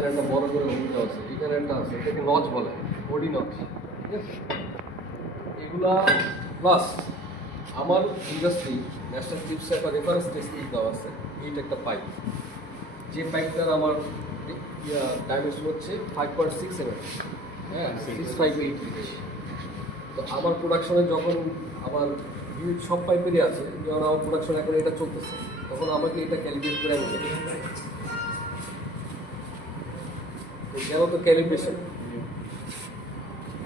এখানে একটা বড় করে হুইল আছে, এখানে একটা আছে, এটাকে নচ বলে, বডি নচ, ঠিক আছে। এগুলা প্লাস আমার ইন্ডাস্ট্রি ন্যাশনাল চিপসে একটা রেফারেন্স টেস্টিং দেওয়া আছে, এইটা একটা পাইপ, যে পাইপটার আমার ডাইমেনশন হচ্ছে 5.6 mm, হ্যাঁ 658 ইঞ্চ। তো আমার প্রোডাকশনে যখন আমার সব পাইপেরই আছে, যখন আমার প্রোডাকশন এখন এটা চলতেছে, তখন আমাকে এটা ক্যালিব্রেট করে আমি গেল তো ক্যালিব্রেশন।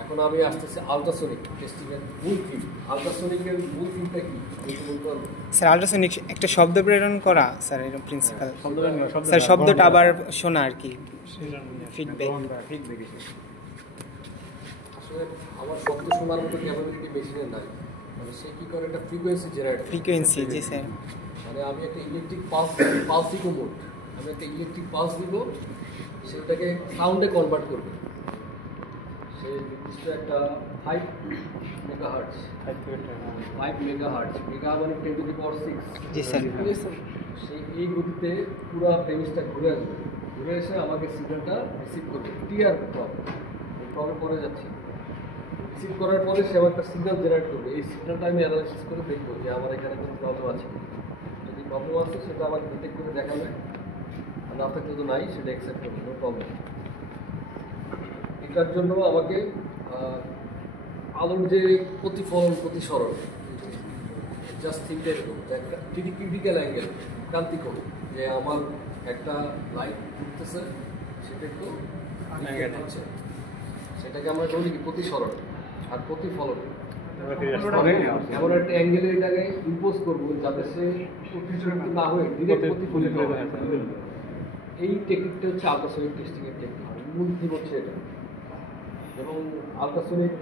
এখন আমি আসতেছি আলট্রাসোনিক টেস্টিংয়ের মূল থিম। আলট্রাসোনিকের মূল থিমটা কি বলতে পারবো? স্যার আলট্রাসোনিক একটা শব্দ প্রেরণ করা স্যার, এরকম প্রিন্সিপাল স্যার, শব্দটা আবার শোনা আর কি, ফিডব্যাক। আসলে আমার শব্দ শোনার মতো ক্যাপাবিলিটি মেশিনের নাই, মানে সে কী করে একটা ফ্রিকোয়েন্সি জেনারেট, ফ্রিকোয়েন্সি, জি স্যার। মানে আমি একটা ইলেকট্রিক পালস দিব মোড, আমি একটা ইলেকট্রিক পালস দিব, সেটাকে সাউন্ডে কনভার্ট করবে। সে নির্দিষ্ট একটা 5 মেগাহার্টজ, 5 মেগাহার্টজ, মেগা মানে 10 to the power 6, G sir. সেই এই গতিতে পুরো প্রেমিসটা ঘুরে আসবে, ঘুরে এসে আমাকে সিগন্যালটা রিসিভ করবে। টিআর প্রবলেম পরে যাচ্ছি, রিসিভ করার পরে সে আমার একটা সিগন্যাল জেনারেট করবে। এই সিগন্যালটা আমি অ্যানালাইসিস করে দেখবো যে আমার এখানে কোনো প্রবলেম আছে। যদি প্রবলেম আছে সেটা আমাকে ডিটেক্ট করে দেখাবে, আর না থাকলে তো নাই, সেটা অ্যাকসেপ্ট করবে, নো প্রবলেম। এটার জন্য আমাকে আলোর যে প্রতিফলন প্রতিসরণ, জাস্ট থিঙ্ক এরকম একটা ক্রিটিক্যাল অ্যাঙ্গেল, ক্রান্তিক, যে আমার একটা লাইট ঘুরতেছে, সেটা একটু হচ্ছে, সেটাকে আমরা বলি কি প্রতিসরণ আর প্রতিফলন। এমন একটা অ্যাঙ্গেলে এটাকে ইম্পোজ করবো যাতে সে প্রতিফলিত না হয়ে ডিরেক্ট প্রতিফলিত হয়। এই টেকনিকটা হচ্ছে আলট্রাসোনিক টেস্টিংয়ের টেকনিক, মূল থিম হচ্ছে এটা। এবং আলট্রাসোনিক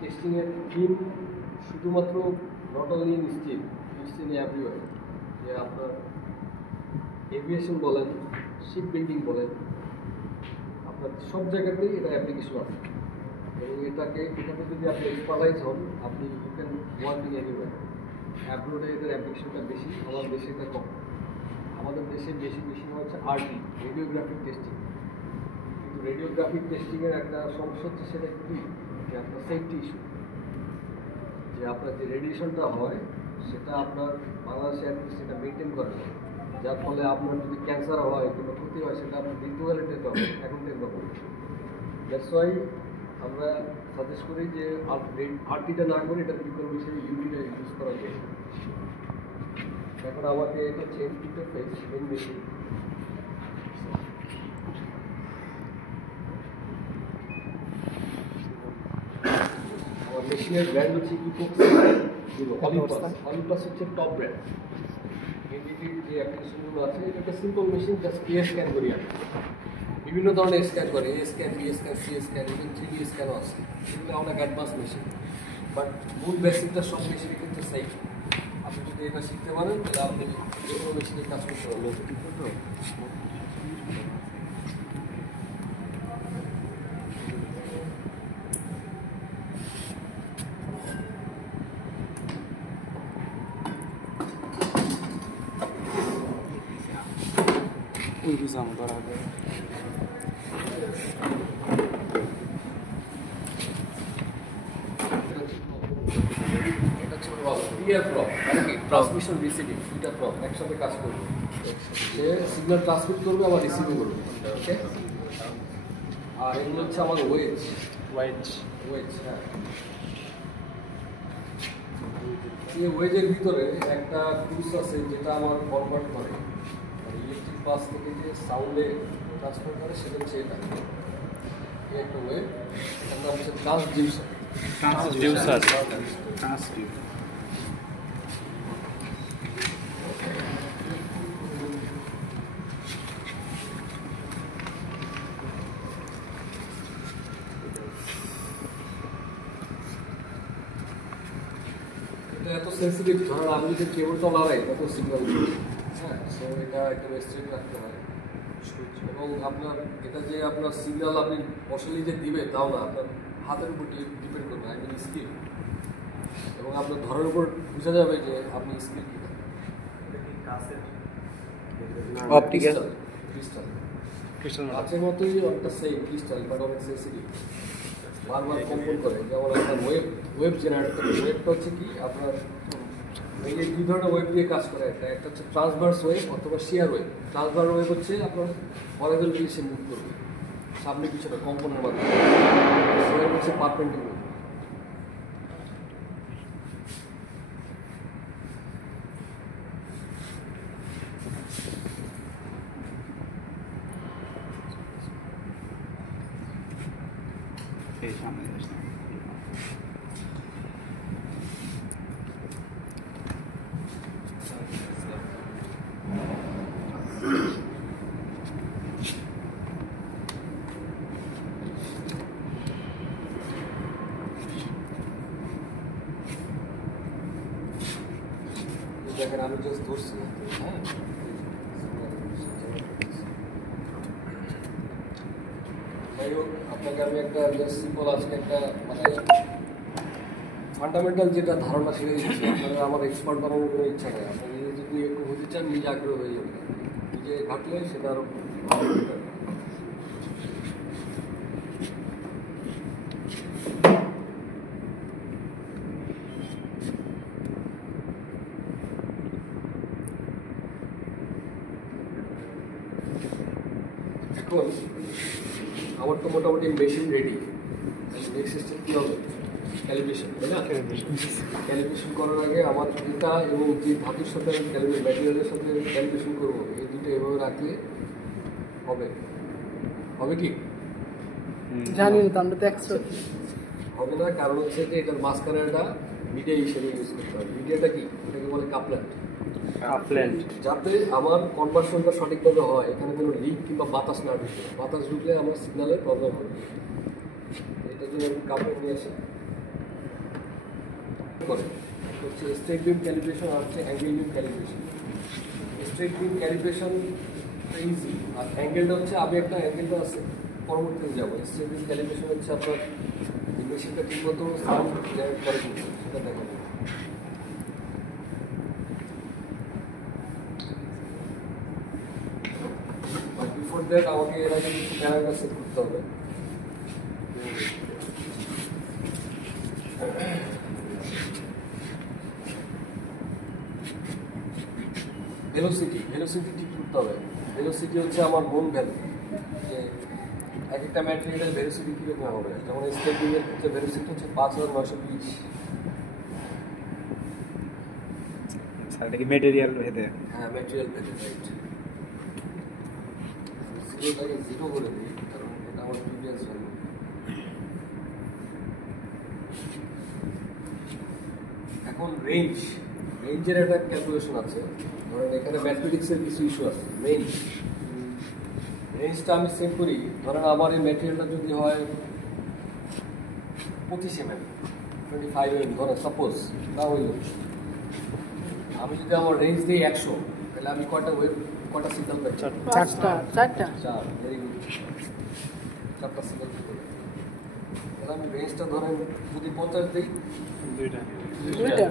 টেস্টিংয়ের থিম শুধুমাত্র not only in steel, it's in everywhere. যে আপনার এভিয়েশন বলেন, শিপ বিল্ডিং বলেন, আপনার সব জায়গাতেই এটা অ্যাপ্লিকেশন আছে। এবং এটাতে যদি আপনি এক্সপার্টাইজ হন, আপনি you can work in anywhere. অ্যাব্রোডে এদের অ্যাপ্লিকেশনটা বেশি, আমাদের দেশে এটা কম। আমাদের দেশে বেশি হচ্ছে আরটি, রেডিওগ্রাফিক টেস্টিং। কিন্তু রেডিওগ্রাফিক টেস্টিংয়ের একটা সমস্যা হচ্ছে সেটা কি, যে আপনার সেফটি ইস্যু, যে আপনার যে রেডিয়েশনটা হয় সেটা আপনার বাংলাদেশে অ্যাটলিস্ট সেটা মেনটেন করে না, যার ফলে আপনার যদি ক্যান্সার হয় কোনো ক্ষতি হয় সেটা আপনার দীর্ঘকালে টেতে হবে, এখন টেতে হবে। দ্যাটস ওয়াই আমরা সাজেস্ট করি যে আরটিটা না করে এটার বিকল্প হিসেবে ইউটিটা ইউজ করা যায়। এখন আমাকে এটা হচ্ছে ইন্টারফেস মেন মেশিন। আমার মেশিনের ব্র্যান্ড হচ্ছে অলিম্পাস হচ্ছে টপ ব্র্যান্ড। এনডিটির যে অ্যাপ্লিকেশনগুলো আছে, এটা একটা simple machine, just A scan করি আমি। বিভিন্ন ধরনের স্ক্যান করে, A scan, B scan, C scan, even 3D স্ক্যানও আছে। সেগুলো অনেক অ্যাডভান্স মেশিন, বাট মূল বেসিকটা সব মেশিনই কিন্তু সেম। আপনি যদি এটা শিখতে পারেন তাহলে আপনি যে কোনো মেশিনে কাজ করতে পারবেন। uygulayacağım beraber. ট্রান্সমিশন রিসিভিং দুইটা প্রপ একসাথে কাজ করবে, সে সিগন্যাল ট্রান্সমিট করবে আবার রিসিভও করবে, ওকে। আর এগুলো হচ্ছে আমার ওয়েজ, হ্যাঁ। এই ওয়েজের ভিতরে একটা টুলস আছে যেটা আমার কনভার্ট করে ইলেকট্রিক পাস থেকে যে সাউন্ডে ট্রান্সফার করে, সেটা হচ্ছে এটা। এই একটা ওয়েভ, এটার নাম হচ্ছে ট্রান্সডিউসার। এটা এত সেন্সিটিভ, ধরেন আমি যদি কেবলটা লড়াই তত সিগন্যাল, হ্যাঁ। সো এটা একদম স্ট্রেট রাখতে হয়। এবং আপনার এটা যে আপনার সিগন্যাল আপনি বসলেই যে দিবে তাও না, আপনার হাতের উপর ডিপেন্ড করবে, আই মিন স্কিল। এবং আপনার ধরার উপর বোঝা যাবে যে আপনি স্কিল কিনা। অপটিক্যাল ক্রিস্টাল কাচের মতোই একটা সেম ক্রিস্টাল, বাট অনেক সেন্সিটিভ, বারবার কম্পন করে। যেমন আপনার ওয়েব জেনারেট করে। ওয়েবটা হচ্ছে কি আপনার এই যে দুই ধরনের ওয়েব দিয়ে কাজ করে। একটা হচ্ছে ট্রান্সভার্স ওয়েব অথবা শিয়ার ওয়েব। ট্রান্সভার্স ওয়েব হচ্ছে আপনার হরাইজন্টালি সে মুভ করবে, সামনে পিছনে কম্পনের মাধ্যমে। ওয়েব হচ্ছে পারপেন্ডিকুলার। দেখেন আমি জাস্ট ধরছি, হ্যাঁ। যাই হোক, আপনাকে আমি একটা জাস্ট সিম্পল আজকে একটা মানে ফান্ডামেন্টাল যেটা ধারণা শিখে দিচ্ছি। আপনারা আমার এক্সপার্ট বানানোর কোনো ইচ্ছা নেই। আপনি নিজে যদি একটু হতে চান, নিজে আগ্রহ হয়ে যাবে, নিজে ঘাটলে সেটা আরও ভালো হবে। এখন আমার তো মোটামুটি মেশিন রেডি। নেক্সট স্টেপ কী হবে? ক্যালিব্রেশন, তাই না? ক্যালিব্রেশন করার আগে আমার এটা এবং যে ধাতুর সাথে আমি ম্যাটেরিয়ালের সাথে ক্যালিব্রেশন করবো, এই দুটো এভাবে রাখলে হবে। হবে কি? জানি না, তো আমরা তো এক্সপার্ট। হবে না, কারণ হচ্ছে যে এটার মাঝখানে একটা মিডিয়া হিসেবে ইউজ করতে হবে। মিডিয়াটা কি? এটাকে বলে কাপল্যান্ড। যাতে আমার কনভার্সনটা সঠিকভাবে হয়, এখানে কোনো লিক কিংবা বাতাস না ঢুকে। বাতাস ঢুকলে আমার সিগন্যালের প্রবলেম হবে। এটার জন্য আমি কাপড় নিয়ে আসি করে হচ্ছে স্ট্রেট বিম ক্যালিব্রেশন আর হচ্ছে অ্যাঙ্গেল বিম ক্যালিব্রেশন। স্ট্রেট বিম ক্যালিব্রেশন ইজি, আর অ্যাঙ্গেলটা হচ্ছে আমি একটা অ্যাঙ্গেলটা আছে পরবর্তীতে যাবো। স্ট্রেট বিম ক্যালিব্রেশন হচ্ছে আপনার মেশিনটা ঠিকমতো সাউন্ড জেনারেট করে কিন্তু সেটা দেখাবো। বিফোর দ্যাট আমাকে এর আগে কিছু প্যারামিটার সেট করতে হবে। ভেলোসিটি ঠিক করতে হবে। ভেলোসিটি হচ্ছে আমার মূল ভ্যালু, যে এক একটা ম্যাটেরিয়ালের ভেলোসিটি কীরকম হবে। যেমন স্টেপিংয়ের ক্ষেত্রে ভেলোসিটি হচ্ছে 5920। এটা কি ম্যাটেরিয়াল ভেদে? হ্যাঁ, ম্যাটেরিয়াল ভেদে, রাইট। জিরোটাকে জিরো করে দিই, কারণ এটা আমার প্রিভিয়াস ভ্যালু। এখন রেঞ্জের একটা ক্যালকুলেশন আছে। ধরেন এখানে ম্যাথমেটিক্সের কিছু ইস্যু আছে। রেঞ্জটা আমি সেট করি, ধরেন আমার এই ম্যাটেরিয়ালটা যদি হয় 25 mm, 25 mm ধরেন সাপোজ, না হইল আমি যদি আমার রেঞ্জ দিই 100, তাহলে আমি কটা সিগন্যাল পাই? চার। ভেরি গুড, 4টা সিগন্যাল পাই। তাহলে আমি রেঞ্জটা ধরেন যদি 50 দিই, দুইটা।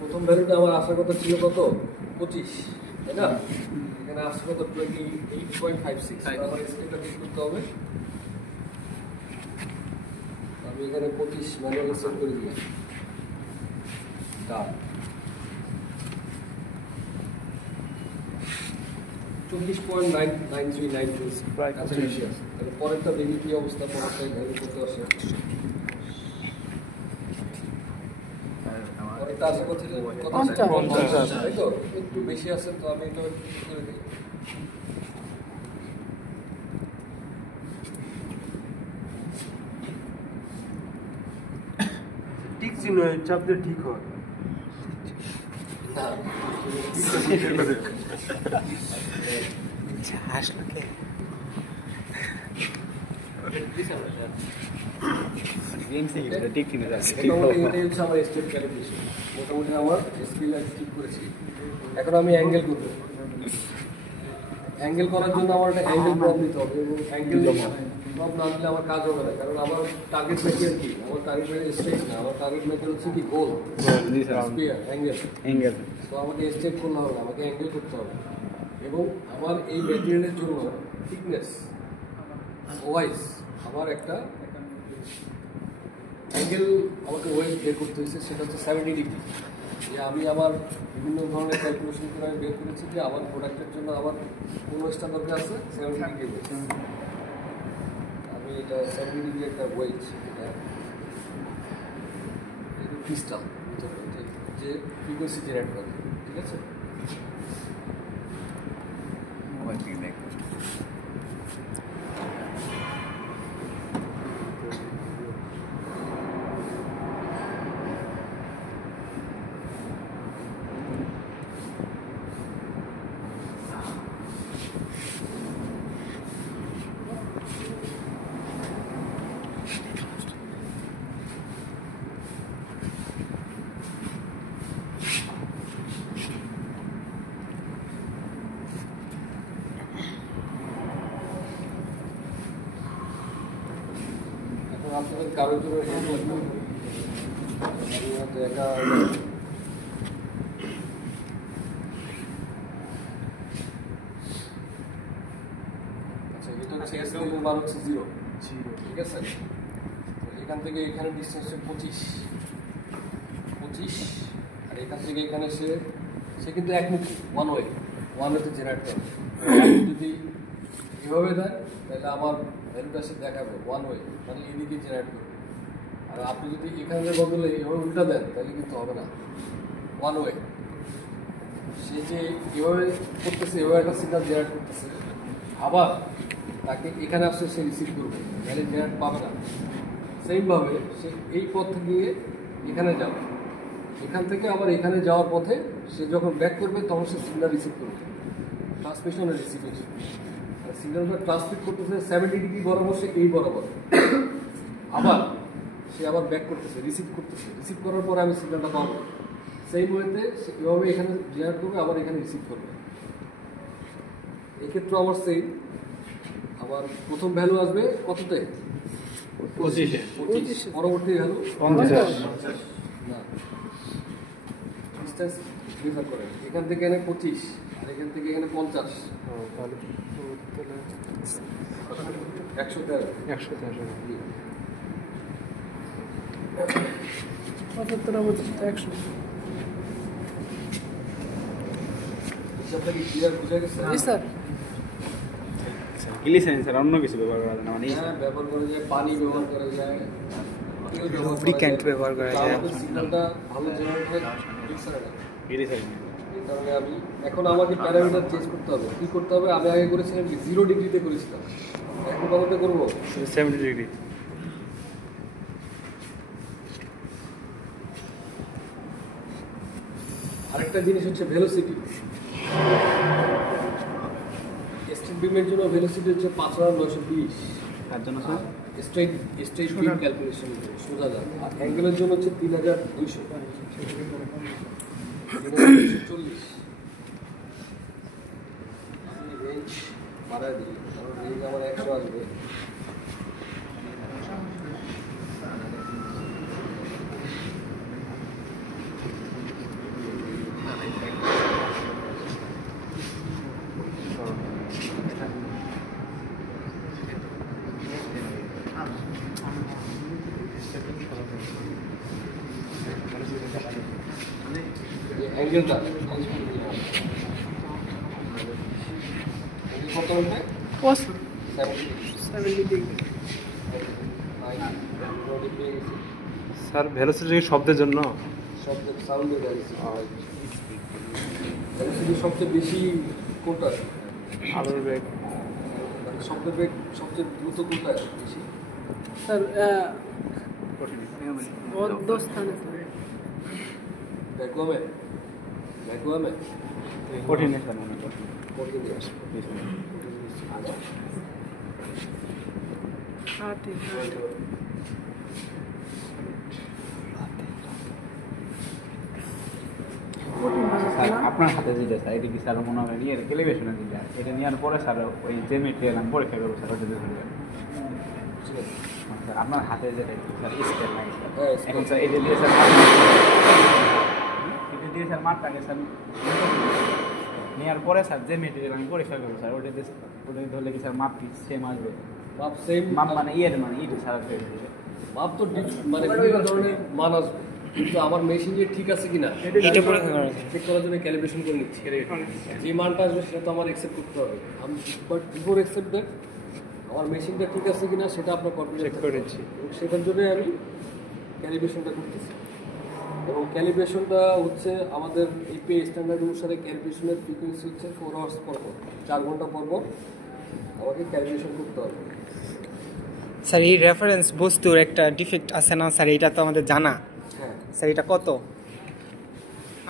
প্রথম ভ্যালুটা আমার আসার কথা ছিল কত? 25, তাই না? এখানে আসছে কত? 28.56। আমার স্কেলটা ঠিক করতে হবে। আমি এখানে 25 ম্যানুয়ালি সেট করে দিলাম। 24.9392 প্রায় কাছাকাছি আছে। তাহলে পরেরটা দেখি কি অবস্থা, পরেরটা ভ্যালু করতে আসে। পরেরটা আছে কত? কত আছে? 50 তাই তো? একটু বেশি আছে, তো আমি এটা করে দিই। ঠিক ছিল, চাপ দিয়ে ঠিক হয়। না, আচ্ছা, আসলো কে? মোটামুটি এটাই হচ্ছে আমার স্টেপ ক্যালিব্রেশন। মোটামুটি আমার স্কিল ঠিক করেছি। এখন আমি অ্যাঙ্গেল করবো। অ্যাঙ্গেল করার জন্য আমার একটা অ্যাঙ্গেল ড্রপ দিতে হবে, এবং অ্যাঙ্গেল ড্রপ না দিলে আমার কাজ হবে না, কারণ আমার টার্গেট ম্যাটেরিয়াল কি? আমার টার্গেট ম্যাটেরিয়াল স্ট্রেট না, আমার টার্গেট ম্যাটেরিয়াল হচ্ছে কি? গোল, স্পিয়ার, অ্যাঙ্গেল। তো আমাকে স্টেপ করতে হবে, আমাকে অ্যাঙ্গেল করতে হবে, এবং আমার এই ম্যাটেরিয়ালের জন্য থিকনেস ওয়াইজ আমার একটা অ্যাঙ্গেল আমাকে ওয়েট বের করতে হয়েছে, সেটা হচ্ছে 70 ডিগ্রি। যে আমি আমার বিভিন্ন ধরনের ক্যালকুলেশন করে আমি বের করেছি যে আমার প্রোডাক্টের জন্য আমার কোন ওয়েস্টটা দরকার আছে 70 ডিগ্রি ওয়েট। আমি এটা 70 ডিগ্রি একটা ওয়েট, এটা ক্রিস্টাল যে ফ্রিকোয়েন্সি জেনারেট করে, ঠিক আছে? আপনাদের কারোর জন্য হেল্প লাগবে, আমি হয়তো একা আচ্ছা, এটা হচ্ছে স্কেল মান হচ্ছে 0, ঠিক আছে? এখান থেকে এখানে ডিস্টেন্স হচ্ছে 25, আর এখান থেকে এখানে সে কিন্তু একমুখী, ওয়ান ওয়েতে জেনারেট করে। যদি এভাবে দেয় তাহলে আমার ভ্যালুটা সে দেখাবে ওয়ান ওয়ে, মানে এদিকে জেনারেট করবে। আর আপনি যদি এখানে বদলে এভাবে উল্টা দেন তাহলে কিন্তু হবে না, ওয়ান ওয়ে। সে যে এভাবে করতেছে, এভাবে একটা সিগন্যাল জেনারেট করতেছে, আবার তাকে এখানে আসলে সে রিসিভ করবে, তাহলে জেনারেট পাবে না। সেইমভাবে সে এই পথ থেকে এখানে যাবে, এখান থেকে আবার এখানে যাওয়ার পথে সে যখন ব্যাক করবে তখন সে সিগন্যাল রিসিভ করবে, ট্রান্সমিশনের রিসিভেশন। সিগন্যালটা ট্রান্সমিট করতেছে 70 ডিগ্রি বরাবর, সে এই বরাবর, আবার সে আবার ব্যাক করতেছে, রিসিভ করতেছে। রিসিভ করার পরে আমি সিগন্যালটা পাবো, সেই ওয়েতে সে এভাবে এখানে জেনারেট করবে, আবার এখানে রিসিভ করবে। এক্ষেত্রে আমার সেই আমার প্রথম ভ্যালু আসবে কততে? 25। পরবর্তী ভ্যালু 50 না, ডিস্টেন্স মেজার করেন। এখান থেকে এখানে 25, আর এখান থেকে এখানে 50, 113। 75 100 হিসাবটা কি ক্লিয়ার বুঝা গেছে? জি স্যার। গ্লিসারিন অন্য কিছু ব্যবহার করা যায় না, মানে হ্যাঁ, ব্যবহার করা যায়, পানি ব্যবহার করা যায়, তেল ব্যবহার করা Lubricant যায়। ব্যবহার করা তো যায়। আমাদের সিগন্যালটা ভালো জেনারেট হয় গ্লিসারিনে। গ্লিসারিন এই কারণে আমি এখন আমাকে প্যারামিটার চেঞ্জ করতে হবে। কি করতে হবে? আমি আগে করেছিলাম কি 0 ডিগ্রিতে করেছিলাম, এখন কতটা করবো? 70 ডিগ্রি। আরেকটা জিনিস হচ্ছে ভেলোসিটি। স্ট্রেট বিমের জন্য ভেলোসিটি হচ্ছে 5920, তার জন্য স্ট্রেট বিম ক্যালকুলেশন সোজা যান। আর অ্যাঙ্গেলের জন্য হচ্ছে 3240। আমি রেঞ্জ বাড়ায় দিই, কারণ রেঞ্জ আমার 100 আসবে। অ্যাঙ্গেলটা উঠবে? ও 70 ডিগ্রি। স্যার ভেলোসিটি শব্দের জন্য শব্দের সাউন্ডের ভ্যালুসিটি সবচেয়ে বেশি কোনটা? আলোর বেগ মানে শব্দের বেগ সবচেয়ে দ্রুত কোনটা বেশি? স্যার বদ্ধ স্থানে ভ্যাকুয়ামে? ভ্যাকুয়ামে কঠিন স্যার মনে করি কঠিন আসবে। আচ্ছা ঠিক স্যার আপনার হাতে যেটা স্যার এটা কি স্যার মনে হয় নিয়ে ক্যালিব্রেশনে দিলে এটা নেওয়ার পরে স্যার ওই যে মেটেরিয়াল আমি পরীক্ষা করবো স্যার ওটা দিয়ে ধরবেন স্যার আপনার হাতে যেটা স্যার স্কেল লাগে স্যার হ্যাঁ, এখন স্যার এটা দিয়ে স্যার এটা দিয়ে স্যার মাপটাকে স্যার নেওয়ার পরে স্যার যে মেটেরিয়াল আমি পরীক্ষা করবো স্যার ওটা দিয়ে ধরলে কি স্যার মাপ কি সেম আসবে মাপ সেম মাপ মানে ইয়ের স্যার মাপ তো মানে বিভিন্ন ধরনের মান আসবে, কিন্তু আমার মেশিন যে ঠিক আছে কিনা এটা পরীক্ষা করা যায়। চেক করার জন্য ক্যালিব্রেশন করে নিচ্ছি। যে মানটা আসবে সেটা তো আমার অ্যাকসেপ্ট করতে হবে। আমি বাট বিফোর অ্যাকসেপ্ট দ্যাট আমার মেশিনটা ঠিক আছে কিনা সেটা আপনার কনফিডেন্স চেক করেছি। এবং সেটার জন্যই আমি ক্যালিব্রেশনটা করতেছি। এবং ক্যালিব্রেশনটা হচ্ছে আমাদের ইপি স্ট্যান্ডার্ড অনুসারে ক্যালিব্রেশনের ফ্রিকোয়েন্সি হচ্ছে 4 আওয়ার্স পর পর, 4 ঘন্টা পর পর আমাকে ক্যালিব্রেশন করতে হবে। স্যার এই রেফারেন্স বস্তুর একটা ডিফেক্ট আছে না স্যার, এটা তো আমাদের জানা। হ্যাঁ, স্যার এটা কত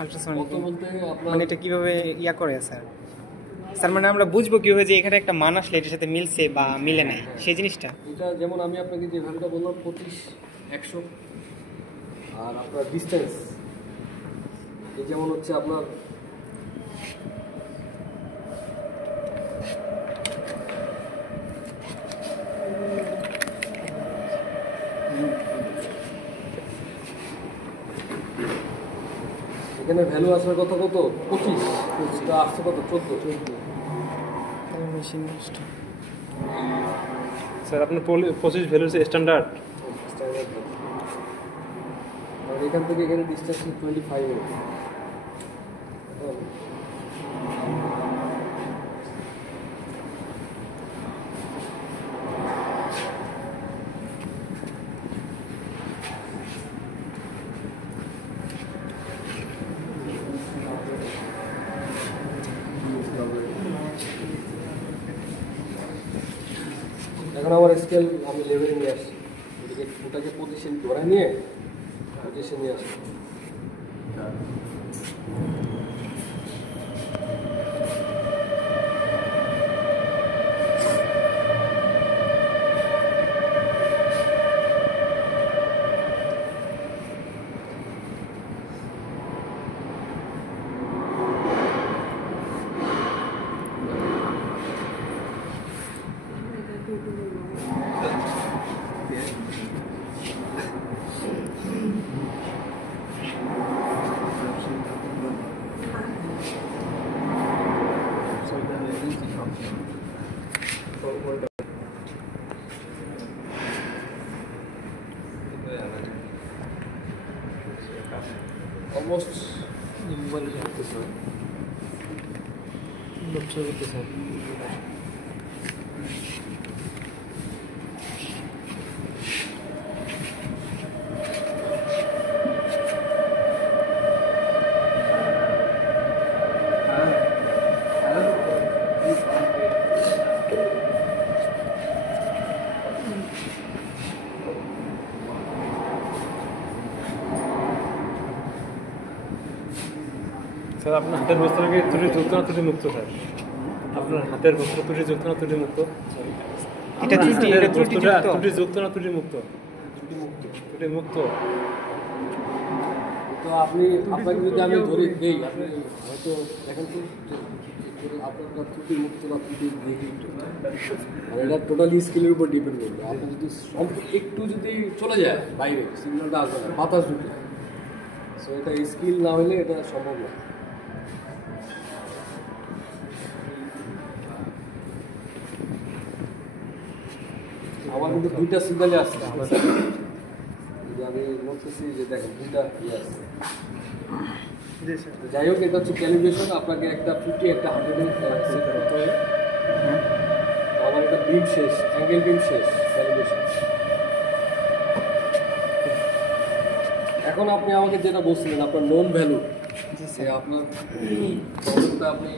আল্ট্রাসাউন্ড কত বলতে আপনার মানে এটা কিভাবে ইয়া করে স্যার? স্যার মানে আমরা বুঝবো কিভাবে যে এখানে একটা মান আসলে এটার সাথে মিলছে বা মিলে নাই সেই জিনিসটা? এটা যেমন আমি আপনাকে যে ভ্যালুটা বললাম 25-100, আর আপনার ডিস্টেন্স এই যেমন হচ্ছে আপনার এখানে ভ্যালু আসার কথা কত 25, আসছে কত 14। মেশিন নষ্ট। স্যার আপনার 25 ভ্যালু স্ট্যান্ডার্ড। স্ট্যান্ডার্ড আর এখান থেকে এখানে ডিস্টেন্স 25 এরকম। এখন আমার স্কেল আমি লেভেলে নিয়ে আসছি, ওটাকে পজিশন ধরে নিয়ে পজিশন নিয়ে আসছি। অলমোস্ট স্যার আপনার হাতের বস্ত্রকে ত্রুটিযুক্ত না ত্রুটিমুক্ত স্যার? আপনার হাতের বস্ত্র ত্রুটিযুক্ত না ত্রুটিমুক্ত? এটা ত্রুটি, এটা ত্রুটিযুক্ত। ত্রুটিযুক্ত না ত্রুটিমুক্ত? ত্রুটিমুক্ত। তো আপনি আপনাকে যদি আমি ধরে দেই, আপনি হয়তো দেখেন তো যে আপনার ত্রুটি মুক্ত বা ত্রুটি মানে এটা টোটালি স্কিলের উপর ডিপেন্ড করবে। আপনি যদি একটু যদি চলে যায় বাইরে, সিগন্যালটা আসবে না, বাতাস ঢুকে, সো এটা স্কিল না হলে এটা সম্ভব না। আমার কিন্তু দুইটা সিগন্যালে আসছে, আমি বলতেছি যে দেখেন দুইটা ইয়ে আসছে। যাই হোক, এটা হচ্ছে ক্যালিব্রেশন। আপনাকে একটা 50 একটা 100 সেট করতে হবে। আমার এটা বিম শেষ, অ্যাঙ্গেল বিম শেষ ক্যালিব্রেশন। এখন আপনি আমাকে যেটা বলছিলেন আপনার নোন ভ্যালু, যে আপনার প্রবলেমটা আপনি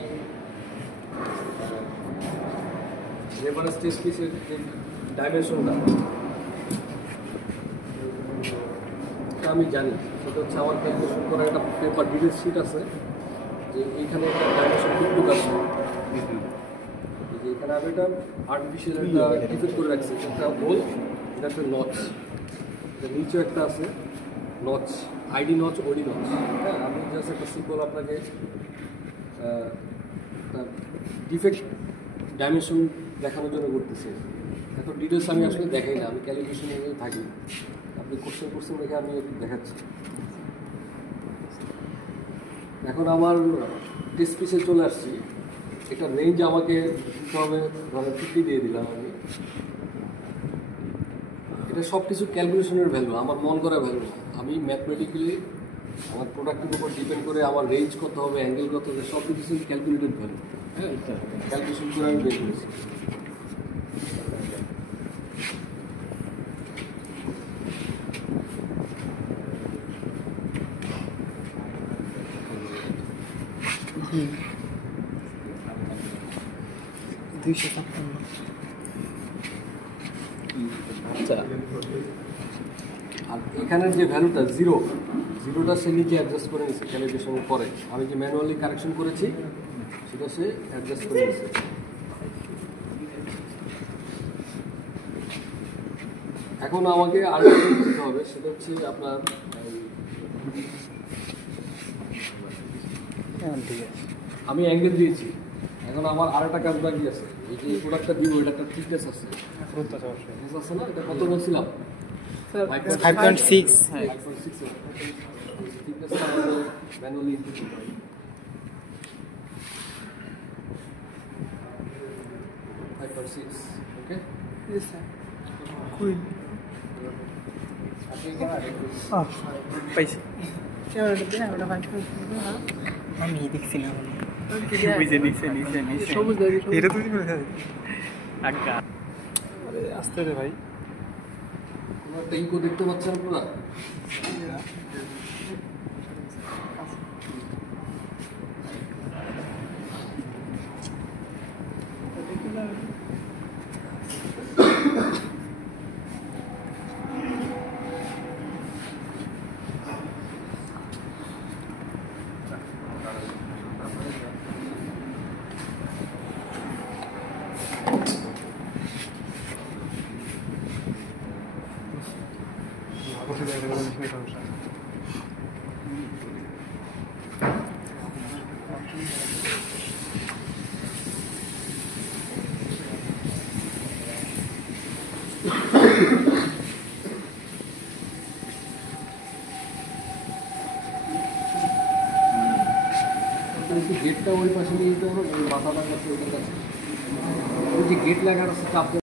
রেফারেন্স টেস্ট পিসের যে ডাইমেনশনটা আমি জানি, সেটা হচ্ছে আমার ক্যালকুলেশন করা একটা পেপার ডিটেল শিট আছে, যে এইখানে একটা ডাইমেনশন টুকটুক আছে, যে এখানে আমি এটা আর্টিফিশিয়াল একটা ডিফেক্ট করে রাখছি, একটা হোল, এটা একটা নচ, এটা নিচেও একটা আছে নচ, আইডি নচ, ওডি নচ। হ্যাঁ, আমি জাস্ট একটা সিম্পল আপনাকে ডিফেক্ট ডাইমেনশন দেখানোর জন্য করতেছি। এত ডিটেলস আমি আসলে দেখাই না, আমি ক্যালিব্রেশনে থাকি। আপনি কোশ্চেন কোশ্চেন দেখে আমি দেখাচ্ছি। এখন আমার টেস্ট পিসে চলে আসছি, এটা রেঞ্জ আমাকে দিতে হবে, ধরেন 50 দিয়ে দিলাম আমি। এটা সব কিছু ক্যালকুলেশনের ভ্যালু, আমার মন করা ভ্যালু না। আমি ম্যাথমেটিক্যালি আমার প্রোডাক্টের উপর ডিপেন্ড করে আমার রেঞ্জ কত হবে, অ্যাঙ্গেল কত হবে, সব কিছু ক্যালকুলেটেড ভ্যালু। হ্যাঁ, ক্যালকুলেশন করে আমি বের করেছি। হুম 256। আচ্ছা, আর এখানের যে ভ্যালুটা জিরোটা সে নিজে অ্যাডজাস্ট করে নিচ্ছে ক্যালিব্রেশনের পরে। আমি যে ম্যানুয়ালি কারেকশন করেছি সেটা সে অ্যাডজাস্ট করে নিচ্ছে। এখন আমাকে আরেকটা জিনিস দিতে হবে, সেটা হচ্ছে আপনার আমি অ্যাঙ্গেল দিয়েছি, এখন আমার আরেকটা কাজ বাকি আছে। এই যে প্রোডাক্টটা দিব, এটা একটা থিকনেস আছে, থিকনেস আছে না? এটা কত বলছিলাম? 5.6। 5.6 থিকনেসটা আমাদের ম্যানুয়ালি ইনপুট করতে হবে। 5.6, ওকে? Yes, sir. পাইছি, ক্যামেরাটা দিয়ে আমরা ভাই করে হ্যাঁ আমি দেখছিলাম। বুঝে নিছে সবুজ দাবি সবুজ। এটা তুমি করে আজ্ঞা। আরে আসতে রে ভাই। কোনো একটা ইকো দেখতে পাচ্ছেন আপনারা? সমস্যা। গেটটা ওই পাশে নিয়ে যেতে হবে, ওই মাথাটার কাছে, ওইটার কাছে ওই যে গেট লাগার আছে চাপ